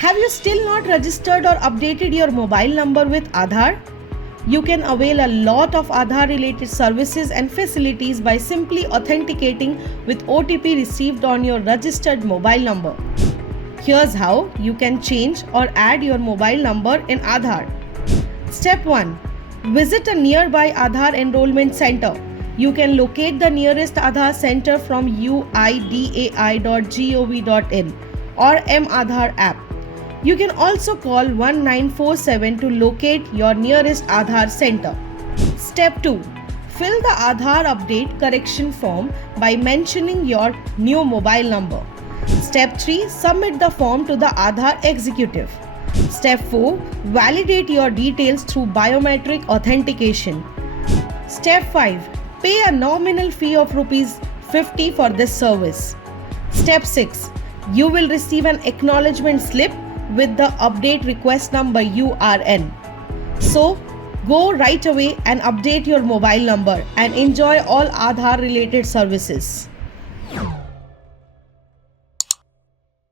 Have you still not registered or updated your mobile number with Aadhaar? You can avail a lot of Aadhaar-related services and facilities by simply authenticating with OTP received on your registered mobile number. Here's how you can change or add your mobile number in Aadhaar. Step 1. Visit a nearby Aadhaar Enrolment Centre. You can locate the nearest Aadhaar Centre from uidai.gov.in or mAadhaar app. You can also call 1947 to locate your nearest Aadhaar Centre. Step 2. Fill the Aadhaar update correction form by mentioning your new mobile number. Step 3. Submit the form to the Aadhaar executive. Step 4. Validate your details through biometric authentication. Step 5. Pay a nominal fee of ₹50 for this service. Step 6. You will receive an acknowledgement slip with the update request number URN. So, go right away and update your mobile number and enjoy all Aadhaar related services.